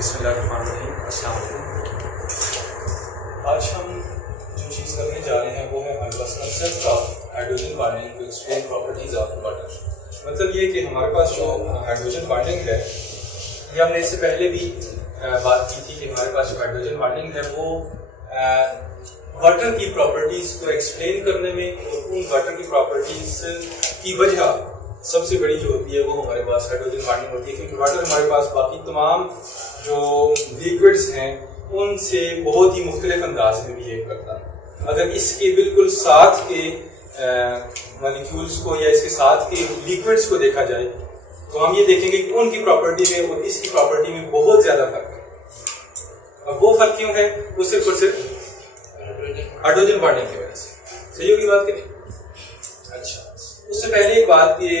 बिस्मिल्लाहिर्रहमानिर्रहीम। अस्सलाम वालेकुम। आज हम जो चीज़ करने जा रहे हैं वो है हमारे पास concept of hydrogen bonding to explain properties of water. मतलब ये कि हमारे पास जो हाइड्रोजन बॉन्डिंग है, ये हमने इससे पहले भी बात की थी कि हमारे पास जो हाइड्रोजन बॉन्डिंग है वो वाटर की प्रॉपर्टीज को एक्सप्लेन करने में और उन वाटर की प्रॉपर्टीज की वजह सबसे बड़ी जो होती है वो हमारे पास हाइड्रोजन बॉन्डिंग होती है, क्योंकि वाटर हमारे पास बाकी तमाम जो लिक्विड्स हैं उनसे बहुत ही मुख्तलिफ अंदाज में बिहेव करता है। अगर इसके बिल्कुल साथ के मॉलिक्यूल्स को या इसके साथ के लिक्विड्स को देखा जाए तो हम ये देखेंगे कि उनकी प्रॉपर्टी में और इसकी प्रॉपर्टी में बहुत ज़्यादा फर्क है। अब वो फर्क क्यों है? वो सिर्फ और सिर्फ हाइड्रोजन बॉन्डिंग की वजह से। सही होगी बात कि नहीं? अच्छा, उससे पहले एक बात ये,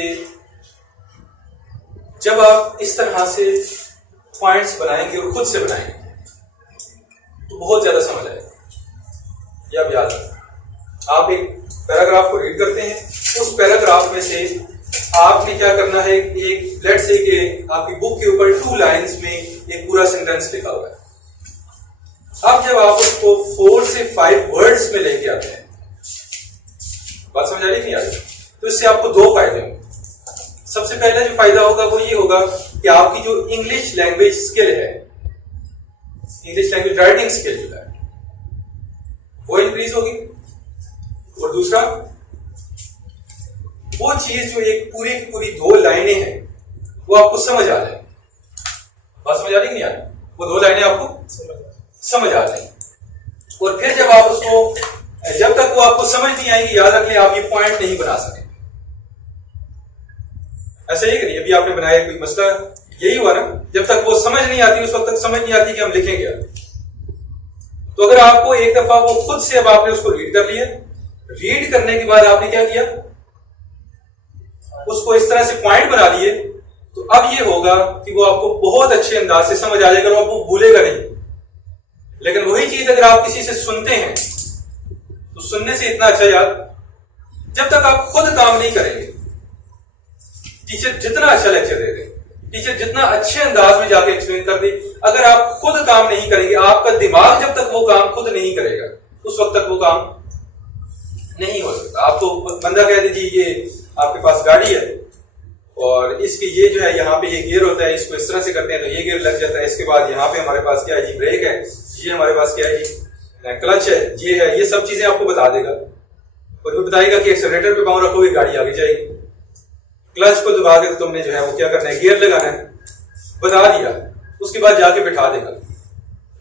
जब आप इस तरह से पॉइंट्स बनाएंगे और खुद से बनाएंगे तो बहुत ज्यादा समझ आएगा। या आप याद रखें, आप एक पैराग्राफ को रीड करते हैं, उस पैराग्राफ में से आपने क्या करना है, एक लेट्स से कि आपकी बुक के ऊपर 2 लाइंस में एक पूरा सेंटेंस लिखा हुआ है। अब जब आप उसको 4 से 5 वर्ड्स में लेके आते हैं, बात समझ आ रही नहीं आ रही? तो इससे आपको 2 फायदे होंगे। सबसे पहला जो फायदा होगा वो ये होगा कि आपकी जो इंग्लिश लैंग्वेज स्किल है, इंग्लिश लैंग्वेज राइटिंग स्किल जो है वो इंक्रीज होगी, और दूसरा वो चीज जो एक पूरी की पूरी 2 लाइनें हैं वो आपको समझ आ जाए। बात समझ आ रही नहीं आ रही? वो 2 लाइनें आपको समझ आ जाएंगी, और फिर जब आप उसको, जब तक वो आपको समझ नहीं आएंगी, याद रख लें आप ये पॉइंट नहीं बना सकेंगे। ऐसा ही करिए, अभी आपने बनाया कोई मसला, यही हुआ ना, जब तक वो समझ नहीं आती उस वक्त तक समझ नहीं आती कि हम लिखेंगे। तो अगर आपको एक दफा वो खुद से, अब आपने उसको रीड कर लिया, रीड करने के बाद आपने क्या किया, उसको इस तरह से पॉइंट बना लिए, तो अब ये होगा कि वो आपको बहुत अच्छे अंदाज से समझ आ जाएगा और वो भूलेगा नहीं। लेकिन वही चीज अगर आप किसी से सुनते हैं तो सुनने से इतना अच्छा याद, जब तक आप खुद काम नहीं करेंगे, टीचर जितना अच्छा लेक्चर दे दे, टीचर जितना अच्छे अंदाज में जाके एक्सप्लेन कर दे, अगर आप खुद काम नहीं करेंगे, आपका दिमाग जब तक वो काम खुद नहीं करेगा उस वक्त तक वो काम नहीं हो सकता। आपको बंदा कह दीजिए ये आपके पास गाड़ी है और इसके ये जो है यहाँ पे ये गियर होता है, इसको इस तरह से करते हैं तो ये गियर लग जाता है, इसके बाद यहाँ पे हमारे पास क्या है जी, ब्रेक है, ये हमारे पास क्या है जी, क्लच है, ये है, ये सब चीजें आपको बता देगा। और वो बताएगा कि एक्सेलरेटर पे पांव रखोगे गाड़ी आगे जाएगी, क्लच को दबा के तो तुमने जो है वो क्या करना है, गियर लगाना है, बता दिया। उसके बाद जाके बिठा देगा,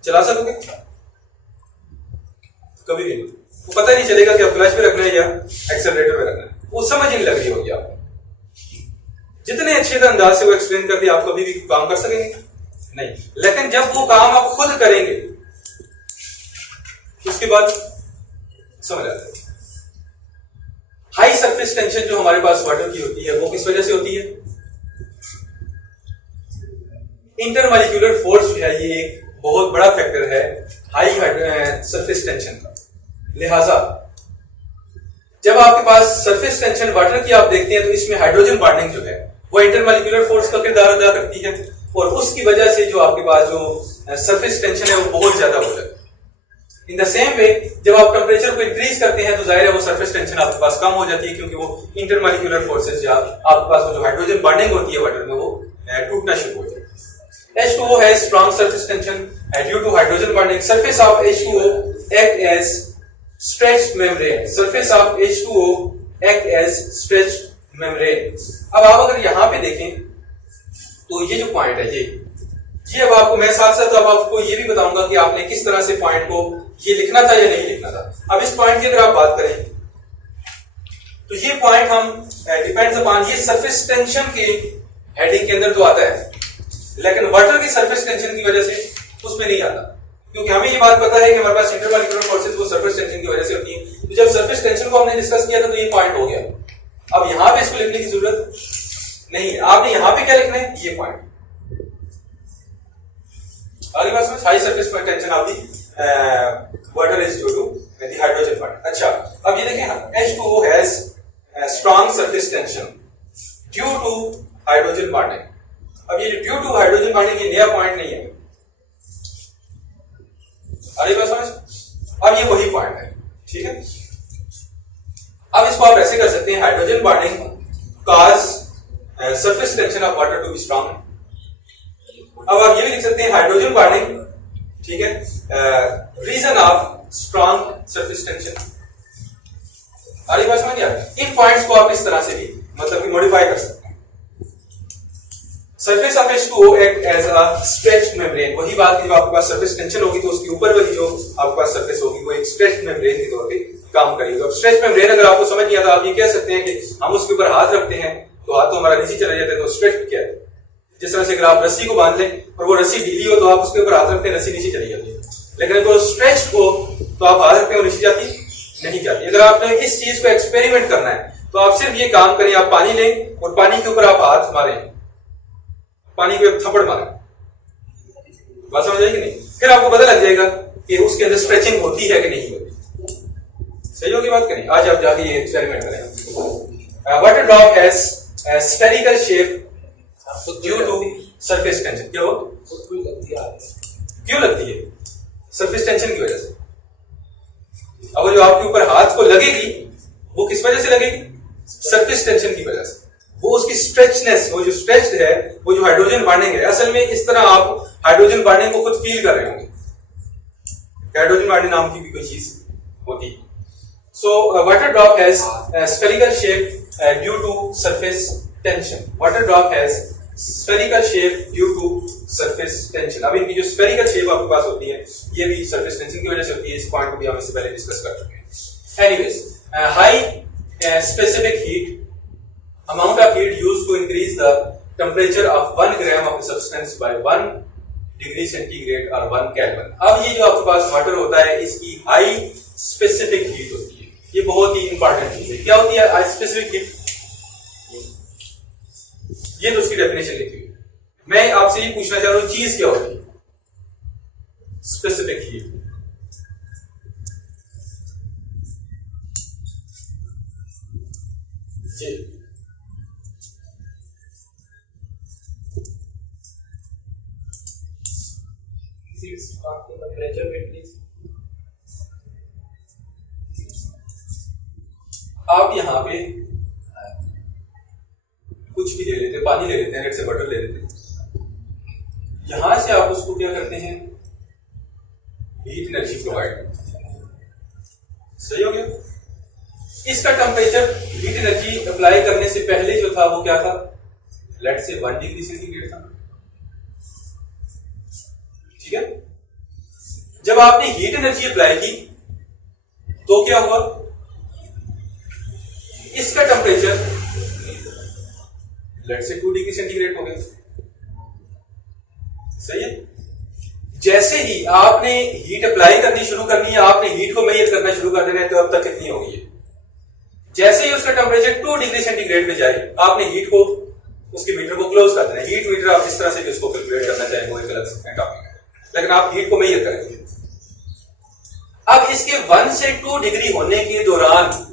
चला सकोगे? कभी भी नहीं। वो पता नहीं चलेगा कि आप क्लच पे रखना है या एक्सेलरेटर पे रखना है, वो समझ नहीं लग रही होगी आपको। जितने अच्छे अंदाज से वो एक्सप्लेन कर दिया, आप कभी भी काम कर सकेंगे नहीं। लेकिन जब वो काम आप खुद करेंगे उसके बाद समझ आता है। हाई सरफेस टेंशन जो हमारे पास वाटर की होती है वो किस वजह से होती है? इंटरमॉलिक्यूलर फोर्स जो है ये एक बहुत बड़ा फैक्टर है हाई सरफेस टेंशन का। लिहाजा जब आपके पास सरफेस टेंशन वाटर की आप देखते हैं तो इसमें हाइड्रोजन बॉन्डिंग जो है वो इंटरमॉलिक्यूलर फोर्स का किरदार अदा करती है, और उसकी वजह से जो आपके पास जो सरफेस टेंशन है वो बहुत ज्यादा हो जाती है। इन द सेम वे जब आप टेम्परेचर को इंक्रीज करते हैं तो जाहिर है वो सरफेस टेंशन आपके पास कम हो जाती है, क्योंकि वो इंटरमॉलिक्यूलर फोर्सेस या आपके पास जो हाइड्रोजन बॉन्डिंग होती है वाटर में वो टूटना शुरू हो जाती है। H2O has strong surface tension due to hydrogen bonding. Surface of H2O act as stretched membrane. Surface of H2O act as stretched membrane. अब आप अगर यहाँ पे देखें तो ये जो पॉइंट है ये अब आपको, मैं साथ साथ अब आपको ये भी बताऊंगा कि आपने किस तरह से पॉइंट को ये लिखना था या नहीं लिखना था। अब इस पॉइंट की अगर आप बात करें तो ये पॉइंट हम डिपेंड्स अपॉन, ये सरफेस टेंशन के हेडिंग के अंदर तो आता है, लेकिन वाटर की सरफेस टेंशन की वजह से उसमें नहीं आता, क्योंकि हमें ये बात पता है कि हमारे पास इंटरमॉलिक्यूलर फोर्सेस वो सरफेस टेंशन की वजह से होती है। तो जब सरफेस टेंशन को हमने डिस्कस किया था तो ये पॉइंट हो गया। अब यहां पे इसको लिखने की जरूरत नहीं है, आपने यहां पे क्या लिखना है, ये पॉइंट। अगली बात समझ, high surface tension of the water is due to the hydrogen bond. अच्छा, अब ये देखें H2O has strong surface tension due to hydrogen bonding. अब ये ड्यू टू हाइड्रोजन बॉन्डिंग ये नया पॉइंट नहीं है, अरे बस समझ, अब ये वही पॉइंट है, ठीक है। अब इसको आप ऐसे कर सकते हैं, hydrogen bonding cause surface tension of water to be strong. अब आप ये भी लिख सकते हैं हाइड्रोजन बॉन्डिंग, ठीक है, reason of strong surface tension. अरे बात समझ गया। इन पॉइंट्स को आप इस तरह से भी मतलब कि मॉडिफाई कर सकते हैं। Surface of H2O act as a stretched membrane. वही बात, जब आपके पास सरफेस टेंशन होगी तो उसके ऊपर वाली जो आपके पास सरफेस होगी वो एक स्ट्रेच्ड मेम्ब्रेन के तौर पे काम करेगी। अब स्ट्रेच्ड मेम्ब्रेन अगर आपको समझ नहीं आता, आप ये कह सकते हैं कि हम उसके ऊपर हाथ रखते हैं तो हाथ तो हमारा नीचे चला जाता है, तो स्ट्रेच्ड क्या है? जिस तरह से अगर आप रस्सी को बांध लें और वो रस्सी ढीली हो तो आप उसके ऊपर हाथ रखते हैं, रस्सी नीचे चली जाती है। लेकिन अगर स्ट्रेच्ड हो तो आप हाथ रखते हैं, नीचे जाती नहीं जाती। अगर आपने इस चीज को एक्सपेरिमेंट करना है तो आप सिर्फ ये काम करें, आप पानी लें और पानी के ऊपर आप हाथ मारें, पानी को एक थप्पड़ मारें, बात समझ आएगी नहीं? फिर आपको पता लग जाएगा कि उसके अंदर स्ट्रेचिंग होती है कि नहीं होती। सही होगी बात करें? आज आप जाके ये एक्सपेरिमेंट करें। Water drop has spherical shape due to surface tension. क्यों लगती है? सरफेस टेंशन की वजह से। अब जो आपके ऊपर हाथ को लगेगी वो किस वजह से लगेगी? सरफेस टेंशन की वजह से। वो उसकी स्ट्रेचनेस, वो जो स्ट्रेच्ड है, वो जो हाइड्रोजन बॉन्डिंग है, असल में इस तरह आप हाइड्रोजन बॉन्डिंग को खुद फील कर रहे होंगे। हाइड्रोजन बॉन्डिंग नाम की भी कोई चीज होती। So water drop has spherical shape due to surface tension. Water drop has spherical shape due to surface tension. अब इनकी जो स्फेरिकल शेप आपके पास होती है ये भी सरफेस टेंशन की वजह से होती है। इस पॉइंट को भी हम इससे पहले डिस्कस कर चुके हैं। Anyways, high specific heat, amount of heat used to increase the temperature of 1 gram of a substance by 1 degree centigrade or 1 Kelvin। अब ये जो आपके पास वाटर होता है इसकी हाई स्पेसिफिक हीट होती है। ये बहुत ही इंपॉर्टेंट चीज है। क्या होती है हाई स्पेसिफिक हीट? ये तो उसकी डेफिनेशन लिखी हुई है। मैं आपसे ये पूछना चाह रहा हूं चीज क्या होती है? Specific heat. जी आप यहां पे कुछ भी ले लेते हैं, पानी ले लेते हैं, से बटर ले लेते हैं, यहां से आप उसको क्या करते हैं? हीट एनर्जी प्रोवाइड करते हैं। सही हो गया? इसका टेम्परेचर हीट एनर्जी अप्लाई करने से पहले जो था वो क्या था? लेट से 1 डिग्री सेंटीग्रेड था, ठीक है। जब आपने हीट एनर्जी अप्लाई की तो क्या हुआ? इसका टेम्परेचर लेट से 2 डिग्री सेंटीग्रेड हो गया। सही है? जैसे ही आपने हीट अप्लाई करनी शुरू करनी है, आपने हीट को मेजर करना शुरू कर देना है, तो अब तक कितनी हो गई है? जैसे ही उसका टेम्परेचर 2 डिग्री सेंटीग्रेड पे जाए, आपने हीट को, उसके मीटर को क्लोज कर देना है। हीट मीटर आप जिस तरह से भी उसको कैलकुलेट करना चाहें वो एक अलग टॉपिक है, लेकिन आप हीट को मेजर करेंगे। अब इसके 1 से 2 डिग्री होने के दौरान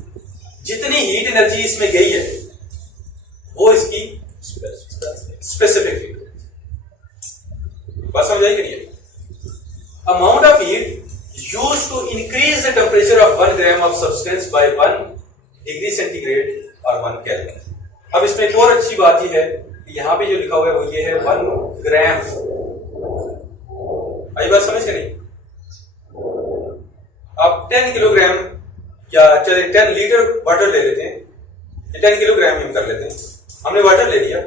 जितनी हीट एनर्जी इसमें गई है वो इसकी स्पेसिफिक हीट। बस समझ आई कि नहीं? Amount of heat used to increase the temperature of 1 gram of substance by 1 degree centigrade और 1 केल्विन। अब इसमें एक और अच्छी बात यह है कि यहां पे जो लिखा हुआ है वो ये है 1 ग्राम। आई बात समझ के नहीं? आप 10 किलोग्राम या चले 10 लीटर वाटर ले लेते हैं, 10 किलोग्राम हम कर लेते हैं, हमने वाटर ले लिया।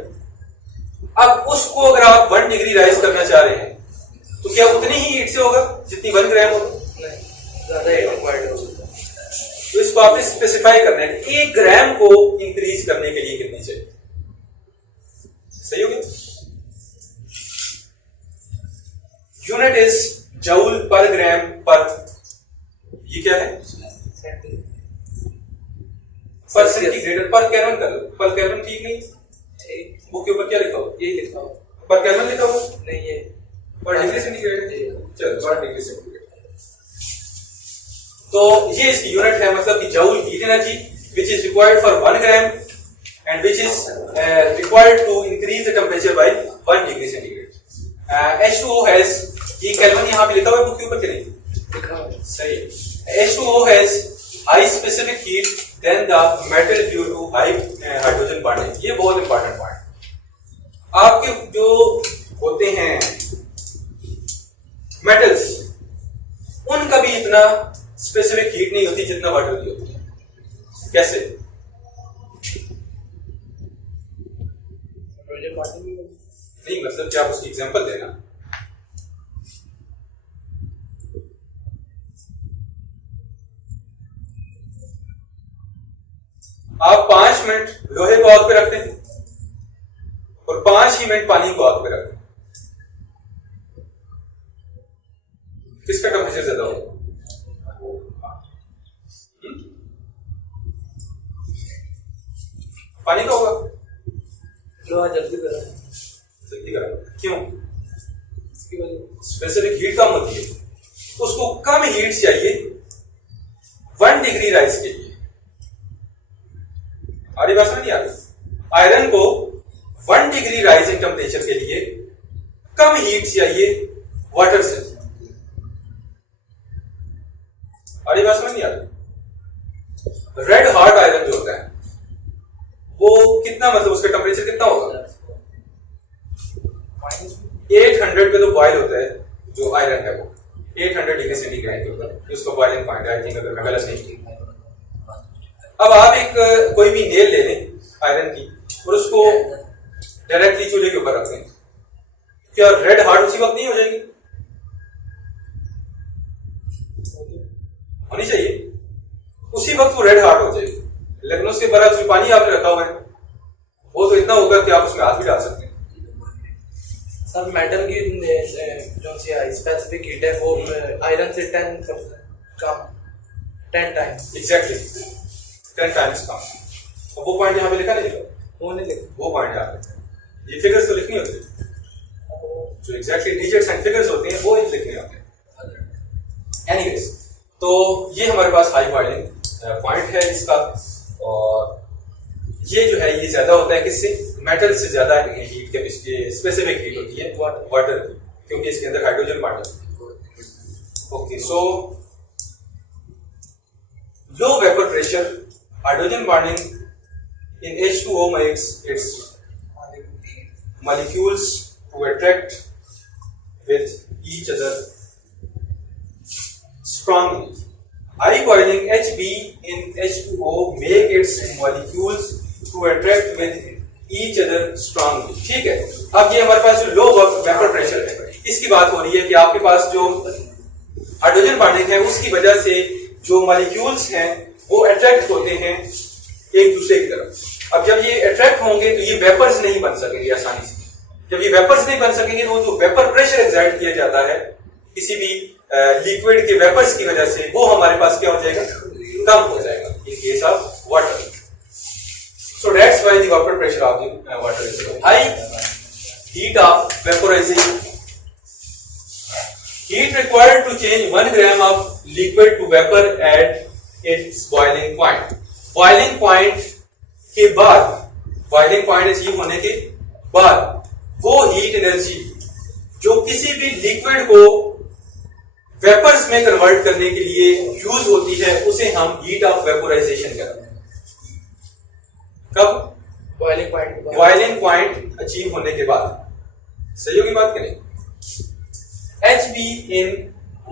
अब उसको अगर आप 1 डिग्री राइज करना चाह रहे हैं तो क्या उतनी ही हीट से होगा जितनी 1 ग्राम होगा? ज्यादा हीट रिक्वायर्ड हो सकता है। तो इसको आपने स्पेसिफाई करना है कि 1 ग्राम को इंक्रीज करने के लिए कितनी चाहिए। सही हो गया? यूनिट इज जूल पर ग्राम पर, ये क्या है? पर सेंटीग्रेड पर केल्विन कर लो। पर केल्विन ठीक नहीं, बुक के ऊपर क्या लिखा हो? ये लिखा हो पर केल्विन लिखा हो नहीं, ये पर डिग्री सेंटीग्रेड। चलो पर डिग्री सेंटीग्रेड। तो ये इसकी यूनिट है, मतलब कि joule heat energy which is required for 1 gram and which is required to increase the temperature by 1 degree centigrade. H2O has, ये केल्विन यहां पे लिखा हुआ है बुक के ऊपर के नहीं, सही है। H2O has high specific heat than the metal due to high hydrogen bonding। ये बहुत इंपॉर्टेंट पॉइंट। आपके जो होते हैं मेटल्स, उनका भी इतना स्पेसिफिक हीट नहीं होती जितना वाटर की होती है। कैसे? नहीं, मतलब क्या आप उसकी एग्जांपल देना। आप 5 मिनट लोहे को आग पे रखते हैं और 5 ही मिनट पानी को आग पे रखते हैं, किसका टेम्परेचर ज्यादा होगा? पानी का होगा। लोहा जल्दी गर्म। क्यों? स्पेसिफिक हीट कम होती है, उसको कम हीट चाहिए 1 डिग्री राइज के लिए। आड़ी बात नहीं आ रही? आयरन को 1 डिग्री राइज इन टेम्परेचर के लिए कम हीट चाहिए वाटर से। आड़ी बात नहीं आ रही? रेड हार्ट आयरन जो होता है वो कितना, मतलब उसका टेम्परेचर कितना होगा? 800 पे तो बॉयल होता है जो आयरन है, वो 800 डिग्री सेंटीग्रेड के ऊपर उसका बॉइलिंग पॉइंट है, आई थिंक, अगर मैं गलत नहीं हूं। अब आप एक कोई भी नेल ले लें आयरन की और उसको डायरेक्टली चूल्हे के ऊपर रख दें, क्या रेड हार्ट उसी वक्त नहीं हो जाएगी? होनी चाहिए, उसी वक्त वो रेड हार्ट हो जाएगी। लेकिन उसके बरक्स जो पानी आपने रखा हुआ है वो तो इतना होगा कि आप उसमें हाथ भी डाल सकते हैं। सर मेटल की जो स्पेसिफिक हीट है वो आयरन से 10% कम, 10 टाइम्स। एग्जैक्टली 10 टाइम्स कम। और वो पॉइंट यहाँ पे लिखा नहीं लिखा? वो नहीं लिखा। वो पॉइंट यहाँ पे, ये फिगर्स तो लिखनी होती है, जो एग्जैक्टली डिजिट्स एंड फिगर्स होते हैं वो लिखने होते हैं। एनीवेज, तो ये हमारे पास हाई बॉइलिंग पॉइंट है इसका, और ये जो है ये ज्यादा होता है किससे? मेटल से ज्यादा हीट के स्पेसिफिक हीट होती है वाटर की, क्योंकि इसके अंदर हाइड्रोजन बॉन्ड है। Okay, so low vapour pressure hydrogen bonding in H2O makes its molecules to attract with each other strongly. High boiling HB in H2O make its molecules to attract with each other strongly. ठीक है, अब ये हमारे पास जो लो vapour pressure है इसकी बात हो रही है कि आपके पास जो हाइड्रोजन बॉन्डिंग है उसकी वजह से जो मॉलिक्यूल्स हैं वो अट्रैक्ट होते हैं एक दूसरे की तरफ। अब जब ये अट्रैक्ट होंगे तो ये वेपर्स नहीं बन सकेंगे आसानी से। जब ये वेपर्स नहीं बन सकेंगे तो जो वेपर प्रेशर एक्सर्ट किया जाता है किसी भी लिक्विड के वेपर्स की वजह से, वो हमारे पास क्या हो जाएगा? कम हो जाएगा in case of water. So that's why the vapour pressure of the water is high. Heat of vaporisation, heat required to change 1 gram of liquid to vapor at its boiling point. Boiling point के बाद, boiling point achieve होने के बाद वो heat energy जो किसी भी liquid को वेपर्स में कन्वर्ट करने के लिए यूज होती है उसे हम हीट ऑफ वेपोराइजेशन कहते हैं। कब? बॉइलिंग पॉइंट अचीव होने के बाद। सही होगी बात कि नहीं? HB in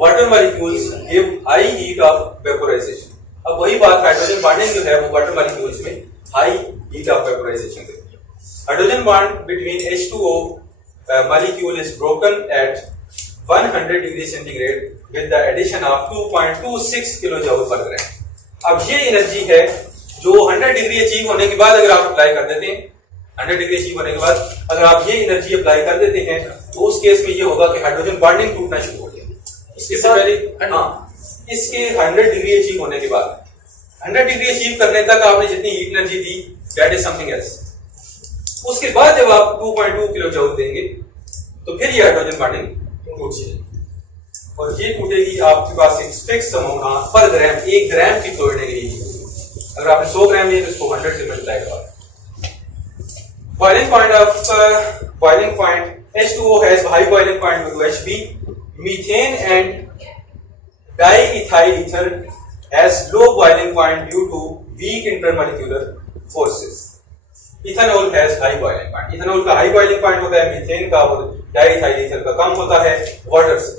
water molecules give high heat of vaporization। अब वही बात हाइड्रोजन बॉन्डिंग जो है वो वाटर मॉलिक्यूल्स में हाई हीट ऑफ वेपोराइजेशन देती है। Hydrogen bond between H2O molecule is broken at 100 degree centigrade with the addition of 2.26 kilo joule per gram. अब ये एनर्जी है जो 100 डिग्री अचीव होने के बाद अगर आप अप्लाई कर देते हैं, 100 डिग्री अचीव होने के बाद अगर आप ये एनर्जी अप्लाई कर देते हैं तो उस केस में ये होगा कि हाइड्रोजन बॉन्डिंग टूटना शुरू हो जाएगी। इसके पहले इसके 100 डिग्री अचीव होने के बाद, 100 डिग्री अचीव करने तक आपने जितनी heat energy the that is something else. उसके बाद जब आप 2.2 किलो जूल देंगे तो फिर ये हाइड्रोजन बॉन्डिंग टूट जाएगी और ये टूटेगी आपके पास एक फिक्स अमाउंट पर ग्राम, 1 ग्राम की फ्लूइड एनर्जी। अगर आपने 100 ग्राम लिया तो इसको 100 से मल्टीप्लाई करो। Boiling point H2O has high boiling point due to HB, methane and diethyl ether has low boiling point due to weak intermolecular forces. Ethanol has high boiling point. Ethanol का high boiling point होता है, methane का और diethyl ether का कम होता है water से,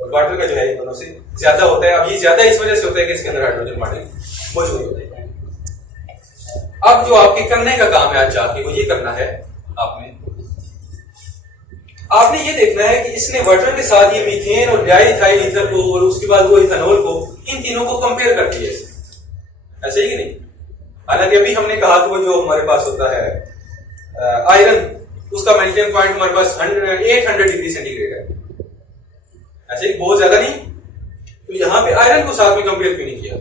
और वाटर का जो है दोनों से ज्यादा होता है। अब ये ज्यादा इस वजह से होता है कि इसके अंदर हाइड्रोजन मॉडल मौजूद होते हैं। अब जो आपके करने का काम है आज जाके वो ये करना है, आपने ये देखना है कि इसने वाटर के साथ ये मीथेन और डाईइथाइल ईथर को और उसके बाद वो इथेनॉल को, इन तीनों को कंपेयर कर दिया, ऐसे ही कि नहीं। हालांकि अभी हमने कहा कि वो जो हमारे पास होता है आयरन, उसका मेल्टिंग पॉइंट हमारे पास 800 डिग्री सेंटीग्रेड है, ऐसे ही बहुत ज्यादा नहीं। तो यहां पे आयरन को साथ में कंपेयर क्यों नहीं किया?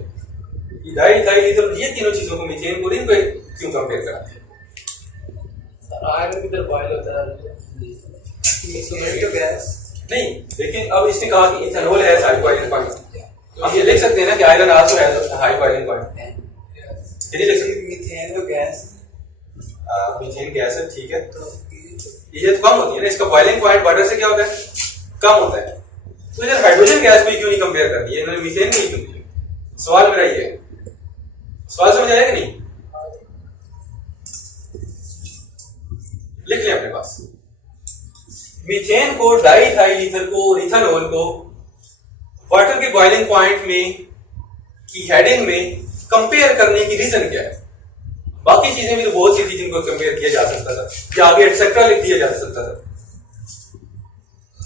डाईइथाइल ईथर, ये तीनों चीजों को, मीथेन को इनको क्यों कंपेयर कराते हैं? आयरन इधर बॉयल होता है तो गैस नहीं, लेकिन अब इसने कहा कि इथेनॉल है हाई बॉइलिंग पॉइंट। हम ये लिख सकते हैं ना कि iron also has high boiling point. ये लिख सकते हैं मीथेन तो गैस, मीथेन गैस है, ठीक है। ये तो कम होती है ना, इसका बॉइलिंग पॉइंट वाटर से क्या होता है, कम होता है। तो इधर हाइड्रोजन गैस भी क्यों नहीं कंपेयर कर दी है इन्होंने, मीथेन नहीं क्यों किया? सवाल मेरा ये है, सवाल समझ आया कि नहीं? लिख लें अपने पास, मीथेन को, डाईइथाइल ईथर को और इथेनॉल को वाटर के बॉइलिंग पॉइंट में की हेडिंग में कंपेयर करने की रीजन क्या है? बाकी चीजें भी तो बहुत सी थी जिनको कंपेयर किया जा सकता था, या आगे एटसेट्रा लिख दिया जा सकता था।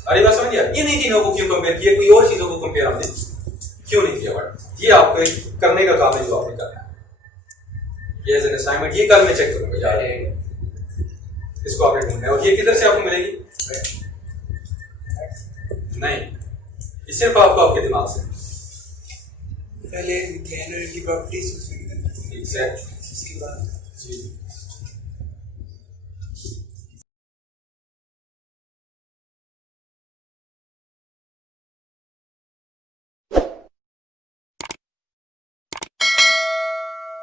अरे बात समझ गया? इन्हीं तीनों को क्यों कंपेयर किया, कोई और चीजों को कंपेयर हमने क्यों नहीं किया? वर्ड ये आपको करने का काम है जो आपने करना है। ये एज एन असाइनमेंट, ये कल मैं चेक करूंगा यार, इसको आपने ढूंढना है। और ये किधर से आपको मिलेगी? नहीं, ये सिर्फ आपको आपके दिमाग से। पहले मीथेन की प्रॉपर्टीज एग्जैक्ट, उसके बाद जी